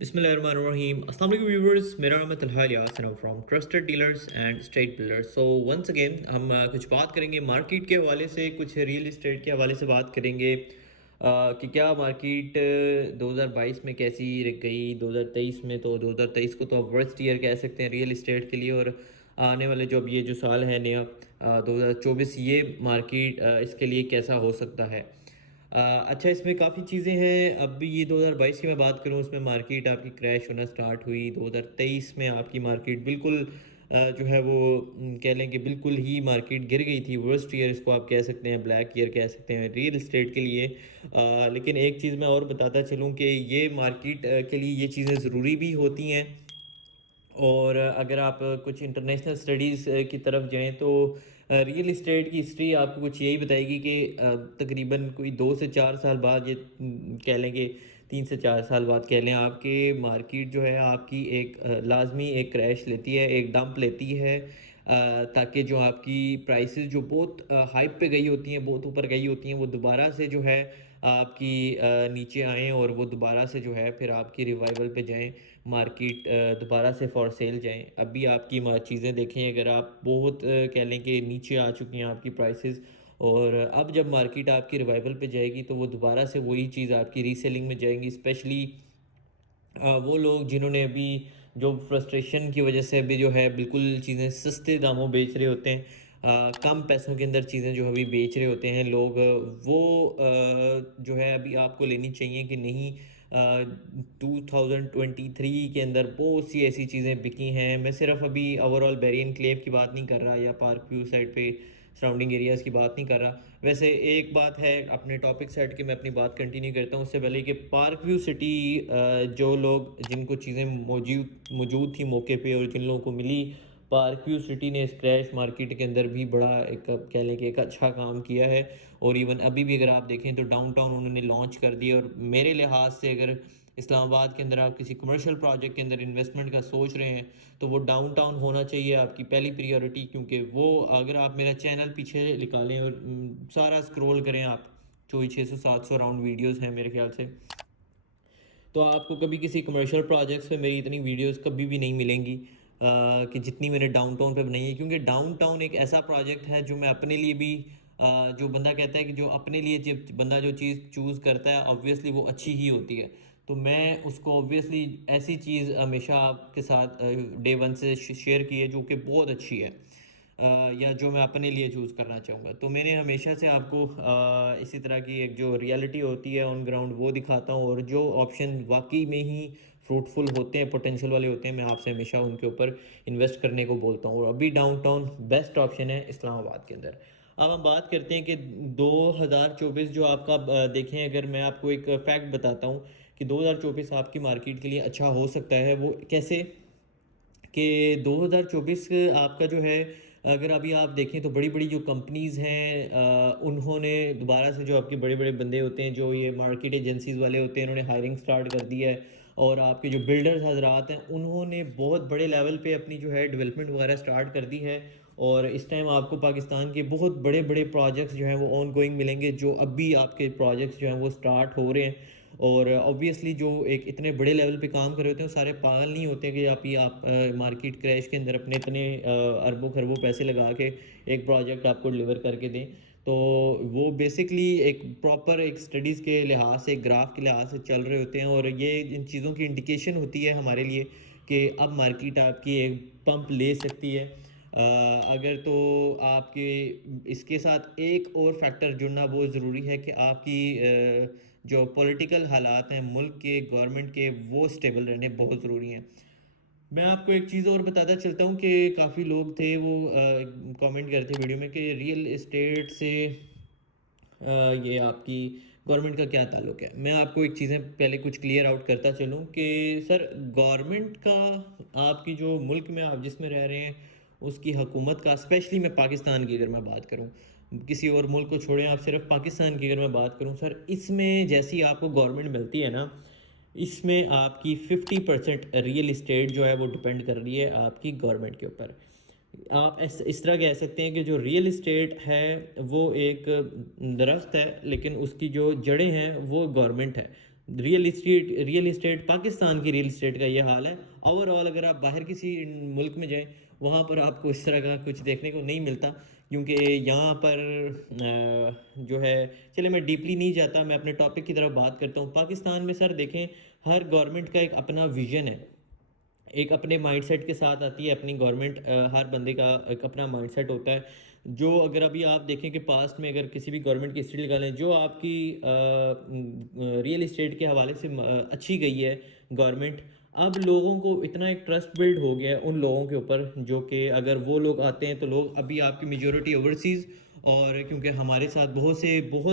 Bismillahirrahmanirrahim. Assalamu alaikum viewers. मेरा नाम है Talha Ilyas and I'm from Trusted Dealers and Estate Builders. So once again हम कुछ बात करेंगे मार्केट के हवाले से, कुछ रियल एस्टेट के हवाले से बात करेंगे कि क्या मार्केट 2022 में कैसी रह गई। 2023 में तो 2023 को तो अब वर्स्ट ईयर कह सकते हैं रियल एस्टेट के लिए, और आने वाले जो अब ये जो साल है नया 2024, ये मार्केट इसके लिए कैसा हो सकता है। अच्छा, इसमें काफ़ी चीज़ें हैं। अब भी ये 2022 की मैं बात करूँ, उसमें मार्केट आपकी क्रैश होना स्टार्ट हुई। 2023 में आपकी मार्केट बिल्कुल जो है वो कह लें कि बिल्कुल ही मार्केट गिर गई थी। वर्स्ट ईयर इसको आप कह सकते हैं, ब्लैक ईयर कह सकते हैं रियल एस्टेट के लिए। लेकिन एक चीज़ मैं और बताता चलूँ कि ये मार्केट के लिए ये चीज़ें ज़रूरी भी होती हैं। और अगर आप कुछ इंटरनेशनल स्टडीज़ की तरफ जाएँ तो रियल एस्टेट की हिस्ट्री आपको कुछ यही बताएगी कि तकरीबन कोई 2 से 4 साल बाद, ये कह लें कि 3 से 4 साल बाद कह लें, आपके मार्केट जो है आपकी एक लाज़मी एक क्रैश लेती है, एक डंप लेती है, ताकि जो आपकी प्राइसेस जो बहुत हाइप पे गई होती हैं, बहुत ऊपर गई होती हैं, वो दोबारा से जो है आपकी नीचे आएँ और वो दोबारा से जो है फिर आपकी रिवाइवल पे जाएँ, मार्केट दोबारा से फॉर सेल जाएँ। अभी आपकी चीज़ें देखें, अगर आप बहुत कह लें कि नीचे आ चुकी हैं आपकी प्राइसेस, और अब जब मार्केट आपकी रिवाइवल पे जाएगी तो वो दोबारा से वही चीज़ आपकी रीसेलिंग में जाएंगी। स्पेशली वो लोग जिन्होंने अभी जो फ्रस्ट्रेशन की वजह से अभी जो है बिल्कुल चीज़ें सस्ते दामों बेच रहे होते हैं, कम पैसों के अंदर चीज़ें जो अभी बेच रहे होते हैं लोग, वो जो है अभी आपको लेनी चाहिए कि नहीं। 2023 के अंदर बहुत सी ऐसी चीज़ें बिकी हैं। मैं सिर्फ अभी ओवरऑल बैरियन क्लेव की बात नहीं कर रहा या पार्क व्यू साइड पे सराउंडिंग एरियाज़ की बात नहीं कर रहा। वैसे एक बात है, अपने टॉपिक सेट के मैं अपनी बात कंटिन्यू करता हूँ उससे पहले कि पार्क व्यू सिटी, जो लोग जिनको चीज़ें मौजूद मौजूद थी मौके पे और जिन लोगों को मिली, पार्क व्यू सिटी ने क्रैश मार्केट के अंदर भी बड़ा एक कह लें कि एक अच्छा काम किया है। और इवन अभी भी अगर आप देखें तो डाउनटाउन उन्होंने लॉन्च कर दिया। और मेरे लिहाज से अगर इस्लामाबाद के अंदर आप किसी कमर्शियल प्रोजेक्ट के अंदर इन्वेस्टमेंट का सोच रहे हैं तो वो डाउनटाउन होना चाहिए आपकी पहली प्रायोरिटी। क्योंकि वो, अगर आप मेरा चैनल पीछे निकालें और सारा स्क्रॉल करें आप, जो 600-700 राउंड वीडियोस हैं मेरे ख्याल से, तो आपको कभी किसी कमर्शियल प्रोजेक्ट्स पे मेरी इतनी वीडियोस कभी भी नहीं मिलेंगी कि जितनी मैंने डाउनटाउन पे बनाई है। क्योंकि डाउनटाउन एक ऐसा प्रोजेक्ट है जो मैं अपने लिए भी जो बंदा कहता है कि जो अपने लिए जब बंदा जो चीज़ चूज़ करता है ऑब्वियसली वो अच्छी ही होती है। तो मैं उसको ऑब्वियसली ऐसी चीज़ हमेशा आपके साथ डे वन से शेयर की है जो कि बहुत अच्छी है, या जो मैं अपने लिए चूज़ करना चाहूँगा। तो मैंने हमेशा से आपको इसी तरह की एक जो रियलिटी होती है ऑन ग्राउंड वो दिखाता हूँ, और जो ऑप्शन वाकई में ही फ्रूटफुल होते हैं, पोटेंशियल वाले होते हैं, मैं आपसे हमेशा उनके ऊपर इन्वेस्ट करने को बोलता हूँ। और अभी डाउनटाउन बेस्ट ऑप्शन है इस्लामाबाद के अंदर। अब हम बात करते हैं कि 2024 जो आपका देखें, अगर मैं आपको एक फैक्ट बताता हूँ कि 2024 आपकी मार्केट के लिए अच्छा हो सकता है। वो कैसे कि 2024 आपका जो है, अगर अभी आप देखें तो बड़ी-बड़ी जो कंपनीज़ हैं, उन्होंने दोबारा से, जो आपके बड़े-बड़े बंदे होते हैं, जो ये मार्केट एजेंसीज़ वाले होते हैं, उन्होंने हायरिंग स्टार्ट कर दी है। और आपके जो बिल्डर्स हज़रात हैं, उन्होंने बहुत बड़े लेवल पे अपनी जो है डेवलपमेंट वगैरह स्टार्ट कर दी है। और इस टाइम आपको पाकिस्तान के बहुत बड़े-बड़े प्रोजेक्ट्स जो हैं वो ऑन गोइंग मिलेंगे, जो अभी आपके प्रोजेक्ट्स जो हैं वो स्टार्ट हो रहे हैं। और ऑब्वियसली जो एक इतने बड़े लेवल पे काम कर रहे होते हैं वो सारे पागल नहीं होते कि आप मार्केट क्रैश के अंदर अपने इतने अरबों खरबों पैसे लगा के एक प्रोजेक्ट आपको डिलीवर करके दें। तो वो बेसिकली एक प्रॉपर एक स्टडीज़ के लिहाज से, एक ग्राफ के लिहाज से चल रहे होते हैं, और ये इन चीज़ों की इंडिकेशन होती है हमारे लिए कि अब मार्केट आपकी एक पंप ले सकती है। अगर तो आपके इसके साथ एक और फैक्टर जुड़ना बहुत ज़रूरी है कि आपकी जो पॉलिटिकल हालात हैं मुल्क के, गवर्नमेंट के, वो स्टेबल रहने बहुत ज़रूरी हैं। मैं आपको एक चीज़ और बताता चलता हूँ कि काफ़ी लोग थे वो कमेंट करते वीडियो में कि रियल एस्टेट से ये आपकी गवर्नमेंट का क्या ताल्लुक़ है। मैं आपको एक चीज़ें पहले कुछ क्लियर आउट करता चलूँ कि सर, गवर्नमेंट का आपकी जो मुल्क में आप जिसमें रह रहे हैं उसकी हुकूमत का, स्पेशली मैं पाकिस्तान की अगर मैं बात करूँ, किसी और मुल्क को छोड़ें, आप सिर्फ पाकिस्तान की अगर मैं बात करूँ सर, इसमें जैसी आपको गवर्नमेंट मिलती है ना, इसमें आपकी 50% रियल इस्टेट जो है वो डिपेंड कर रही है आपकी गवर्नमेंट के ऊपर। आप इस तरह कह सकते हैं कि जो रियल इस्टेट है वो एक दरख्त है, लेकिन उसकी जो जड़ें हैं वो गवर्नमेंट है। रियल इस्टेट पाकिस्तान की रियल इस्टेट का ये हाल है। ओवरऑल अगर आप बाहर किसी मुल्क में जाएँ, वहाँ पर आपको इस तरह का कुछ देखने को नहीं मिलता, क्योंकि यहाँ पर जो है, चलिए मैं डीपली नहीं जाता, मैं अपने टॉपिक की तरफ बात करता हूँ। पाकिस्तान में सर देखें, हर गवर्नमेंट का एक अपना विज़न है, एक अपने माइंडसेट के साथ आती है अपनी गवर्नमेंट। हर बंदे का एक अपना माइंडसेट होता है। जो अगर अभी आप देखें कि पास्ट में अगर किसी भी गवर्नमेंट की हिस्ट्री निकालें, जो आपकी रियल इस्टेट के हवाले से अच्छी गई है गवर्नमेंट, अब लोगों को इतना एक ट्रस्ट बिल्ड हो गया है उन लोगों के ऊपर, जो कि अगर वो लोग आते हैं तो लोग, अभी आपकी मेजोरिटी ओवरसीज़, और क्योंकि हमारे साथ बहुत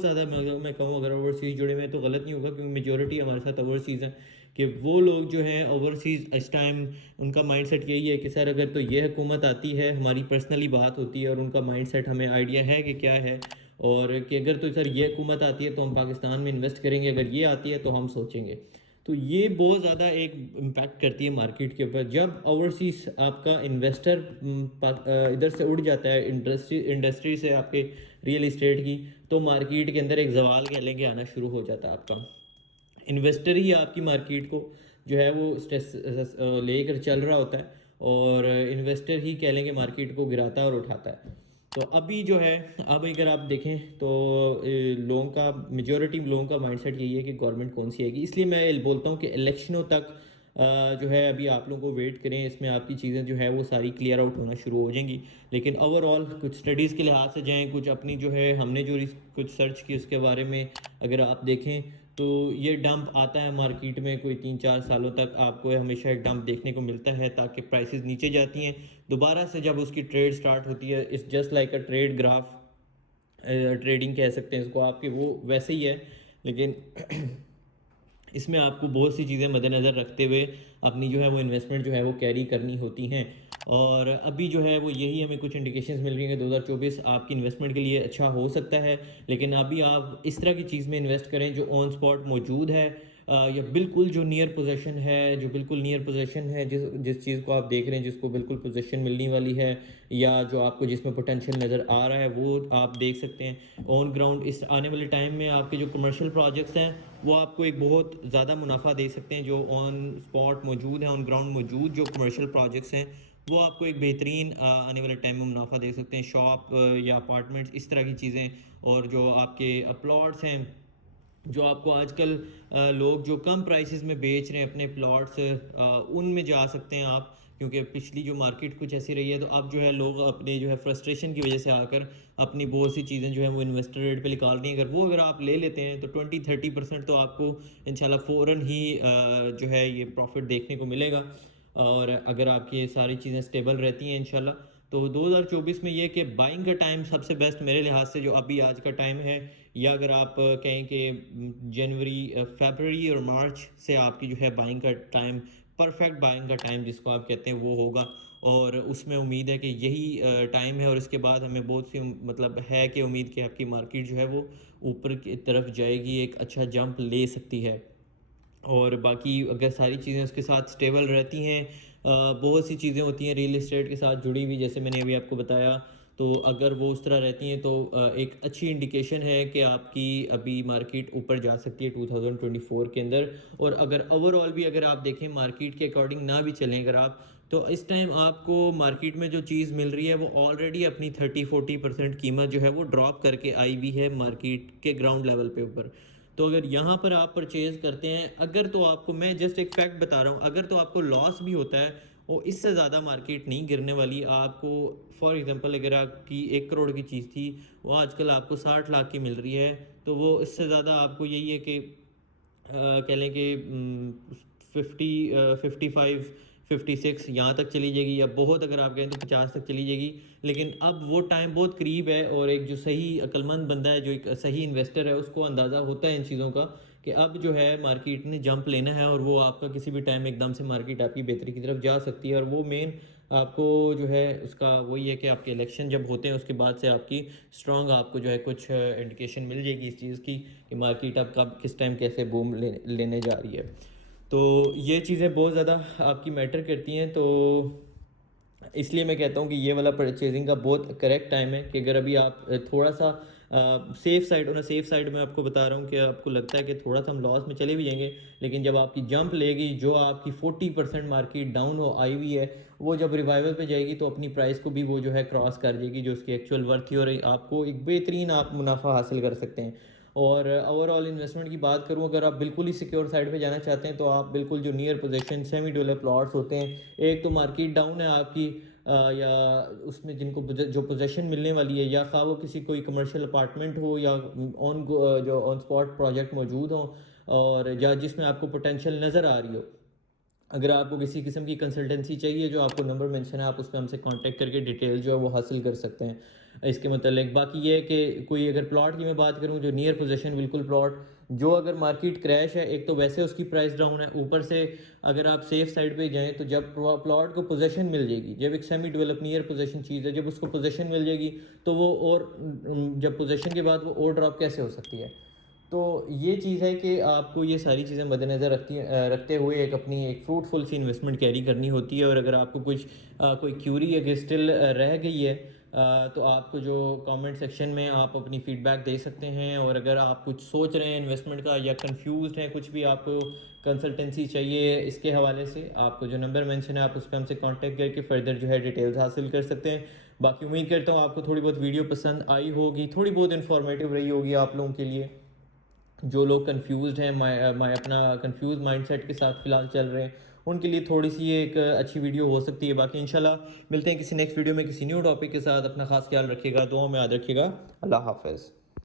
ज़्यादा, मैं कहूँ अगर ओवरसीज़ जुड़े हुए हैं तो गलत नहीं होगा, क्योंकि मेजोरिटी हमारे साथ ओवरसीज़ हैं, कि वो लोग जो हैं ओवरसीज़ इस टाइम, उनका माइंडसेट यही है कि सर अगर तो ये हुकूमत आती है, हमारी पर्सनली बात होती है और उनका माइंडसेट हमें आइडिया है कि क्या है, और कि अगर तो सर ये हुकूमत आती है तो हम पाकिस्तान में इन्वेस्ट करेंगे, अगर ये आती है तो हम सोचेंगे। तो ये बहुत ज़्यादा एक इम्पैक्ट करती है मार्केट के ऊपर। जब ओवरसीज़ आपका इन्वेस्टर इधर से उड़ जाता है, इंडस्ट्री से आपके रियल इस्टेट की, तो मार्केट के अंदर एक जवाल कह लेंगे आना शुरू हो जाता है आपका। इन्वेस्टर ही आपकी मार्केट को जो है वो स्ट्रेस लेकर चल रहा होता है, और इन्वेस्टर ही कह लेंगे मार्केट को गिराता है और उठाता है। तो अभी जो है, अब अगर आप देखें तो लोगों का, मेजॉरिटी लोगों का माइंडसेट यही है कि गवर्नमेंट कौन सी आएगी। इसलिए मैं बोलता हूँ कि इलेक्शनों तक जो है अभी आप लोगों को वेट करें, इसमें आपकी चीज़ें जो है वो सारी क्लियर आउट होना शुरू हो जाएंगी। लेकिन ओवरऑल कुछ स्टडीज़ के लिहाज से जाएँ, कुछ अपनी जो है हमने जो कुछ सर्च की उसके बारे में अगर आप देखें, तो ये डंप आता है मार्केट में, कोई 3-4 सालों तक आपको हमेशा एक डंप देखने को मिलता है, ताकि प्राइसेस नीचे जाती हैं। दोबारा से जब उसकी ट्रेड स्टार्ट होती है, it's just like a trade graph, trading कह सकते हैं इसको आपके, वो वैसे ही है। लेकिन इसमें आपको बहुत सी चीज़ें मद्देनज़र रखते हुए अपनी जो है वो इन्वेस्टमेंट जो है वो कैरी करनी होती हैं। और अभी जो है वो यही हमें कुछ इंडिकेशंस मिल रही हैं कि 2024 आपकी इन्वेस्टमेंट के लिए अच्छा हो सकता है। लेकिन अभी आप इस तरह की चीज़ में इन्वेस्ट करें जो ऑन स्पॉट मौजूद है, या बिल्कुल जो नियर पोजेशन है, जो बिल्कुल नियर पोजेशन है, जिस जिस चीज़ को आप देख रहे हैं जिसको बिल्कुल पोजेशन मिलने वाली है, या जो आपको जिसमें पोटेंशियल नज़र आ रहा है, वो आप देख सकते हैं ऑन ग्राउंड। इस आने वाले टाइम में आपके जो कमर्शियल प्रोजेक्ट्स हैं वो आपको एक बहुत ज़्यादा मुनाफा दे सकते हैं। जो ऑन स्पॉट मौजूद हैं, ऑन ग्राउंड मौजूद जो कमर्शियल प्रोजेक्ट्स हैं, वो आपको एक बेहतरीन आने वाले टाइम में मुनाफा दे सकते हैं। शॉप या अपार्टमेंट्स, इस तरह की चीज़ें, और जो आपके प्लॉट्स हैं, जो आपको आजकल लोग जो कम प्राइसेस में बेच रहे हैं अपने प्लॉट्स, उनमें जा सकते हैं आप, क्योंकि पिछली जो मार्केट कुछ ऐसी रही है। तो अब जो है लोग अपने जो है फ्रस्ट्रेशन की वजह से आकर अपनी बहुत सी चीज़ें जो है वो इन्वेस्टर रेट पे निकाल रही हैं। अगर आप ले लेते हैं तो 20-30% तो आपको इंशाल्लाह फ़ौरन ही जो है ये प्रॉफिट देखने को मिलेगा। और अगर आपकी ये सारी चीज़ें स्टेबल रहती हैं इंशाल्लाह, तो 2024 में ये कि बाइंग का टाइम सबसे बेस्ट मेरे लिहाज से जो अभी आज का टाइम है, या अगर आप कहें कि जनवरी, फरवरी और मार्च से आपकी जो है बाइंग का टाइम, परफेक्ट बाइंग का टाइम जिसको आप कहते हैं, वो होगा। और उसमें उम्मीद है कि यही टाइम है, और इसके बाद हमें बहुत सी मतलब है कि उम्मीद कि आपकी मार्केट जो है वो ऊपर की तरफ जाएगी, एक अच्छा जंप ले सकती है। और बाकी अगर सारी चीज़ें उसके साथ स्टेबल रहती हैं, बहुत सी चीज़ें होती हैं रियल इस्टेट के साथ जुड़ी हुई, जैसे मैंने अभी आपको बताया, तो अगर वो उस तरह रहती हैं तो एक अच्छी इंडिकेशन है कि आपकी अभी मार्केट ऊपर जा सकती है 2024 के अंदर। और अगर ओवरऑल भी अगर आप देखें मार्केट के अकॉर्डिंग ना भी चलें अगर आप, तो इस टाइम आपको मार्केट में जो चीज़ मिल रही है वो ऑलरेडी अपनी 30-40% कीमत जो है वो ड्रॉप करके आई हुई है मार्केट के ग्राउंड लेवल पे ऊपर। तो अगर यहाँ पर आप परचेज़ करते हैं, अगर तो आपको, मैं जस्ट एक फैक्ट बता रहा हूँ, अगर तो आपको लॉस भी होता है, वो इससे ज़्यादा मार्केट नहीं गिरने वाली आपको। फॉर एग्जांपल अगर आपकी 1 करोड़ की चीज़ थी, वो आजकल आपको 60 लाख की मिल रही है, तो वो इससे ज़्यादा आपको यही है कि कह लें कि 55-56 यहाँ तक चली जाएगी, या बहुत अगर आप कहें तो 50 तक चली जाएगी। लेकिन अब वो टाइम बहुत करीब है, और एक जो सही अक्लमंद बंदा है, जो एक सही इन्वेस्टर है, उसको अंदाज़ा होता है इन चीज़ों का कि अब जो है मार्केट ने जंप लेना है, और वो आपका किसी भी टाइम एकदम से मार्केट आपकी बेहतरी की तरफ जा सकती है। और वो मेन आपको जो है उसका वही है कि आपके इलेक्शन जब होते हैं उसके बाद से आपकी स्ट्रॉन्ग आपको जो है कुछ इंडिकेशन मिल जाएगी इस चीज़ की कि मार्केट अब कब किस टाइम कैसे बूम लेने जा रही है। तो ये चीज़ें बहुत ज़्यादा आपकी मैटर करती हैं। तो इसलिए मैं कहता हूँ कि ये वाला परचेजिंग का बहुत करेक्ट टाइम है, कि अगर अभी आप थोड़ा सा safe side on a safe side मैं आपको बता रहा हूँ कि आपको लगता है कि थोड़ा-सा हम लॉस में चले भी जाएँगे, लेकिन जब आपकी जंप लेगी, जो आपकी 40% मार्केट डाउन हो आई हुई है, वो जब रिवाइवल पे जाएगी तो अपनी प्राइस को भी वो जो है क्रॉस कर जाएगी, जो उसकी एक्चुअल वर्थ थी, और आपको एक बेहतरीन आप मुनाफ़ा हासिल कर सकते हैं। और ओवरऑल इन्वेस्टमेंट की बात करूँ, अगर आप बिल्कुल ही सिक्योर साइड पे जाना चाहते हैं, तो आप बिल्कुल जो near position semi developed plots होते हैं, एक तो मार्केट डाउन है आपकी, या उसमें जिनको जो पोजीशन मिलने वाली है, या खा वो किसी कोई कमर्शियल अपार्टमेंट हो, या जो ऑन स्पॉट प्रोजेक्ट मौजूद हो, और या जिसमें आपको पोटेंशियल नज़र आ रही हो। अगर आपको किसी किस्म की कंसल्टेंसी चाहिए, जो आपको नंबर मेंशन है, आप उस पे हमसे कांटेक्ट करके डिटेल जो है वो हासिल कर सकते हैं इसके मतलब। बाकी ये है कि कोई अगर प्लॉट की मैं बात करूँ, जो नियर पोजीशन बिल्कुल प्लॉट, जो अगर मार्केट क्रैश है, एक तो वैसे उसकी प्राइस डाउन है, ऊपर से अगर आप सेफ साइड पे जाएँ, तो जब प्लॉट को पोजीशन मिल जाएगी, जब एक सेमी डेवलप नियर पोजीशन चीज़ है, जब उसको पोजीशन मिल जाएगी, तो वो और जब पोजीशन के बाद वो और ड्रॉप कैसे हो सकती है। तो ये चीज़ है कि आपको ये सारी चीज़ें मद्देनज़र रखते हुए एक अपनी एक फ्रूटफुल सी इन्वेस्टमेंट कैरी करनी होती है। और अगर आपको कुछ कोई क्यूरी अगर स्टिल रह गई है, तो आपको जो कमेंट सेक्शन में आप अपनी फ़ीडबैक दे सकते हैं। और अगर आप कुछ सोच रहे हैं इन्वेस्टमेंट का, या कंफ्यूज्ड हैं, कुछ भी आपको कंसल्टेंसी चाहिए इसके हवाले से, आपको जो नंबर मेंशन है, आप उस पे हमसे कांटेक्ट करके फ़र्दर जो है डिटेल्स हासिल कर सकते हैं। बाकी उम्मीद करता हूँ आपको थोड़ी बहुत वीडियो पसंद आई होगी, थोड़ी बहुत इन्फॉर्मेटिव रही होगी आप लोगों के लिए, जो लोग कंफ्यूज्ड हैं, मैं अपना कंफ्यूज माइंडसेट के साथ फ़िलहाल चल रहे हैं, उनके लिए थोड़ी सी ये एक अच्छी वीडियो हो सकती है। बाकी इंशाल्लाह मिलते हैं किसी नेक्स्ट वीडियो में किसी न्यू टॉपिक के साथ। अपना ख़ास ख्याल रखिएगा, दुआ में याद रखिएगा। अल्लाह हाफ़िज़।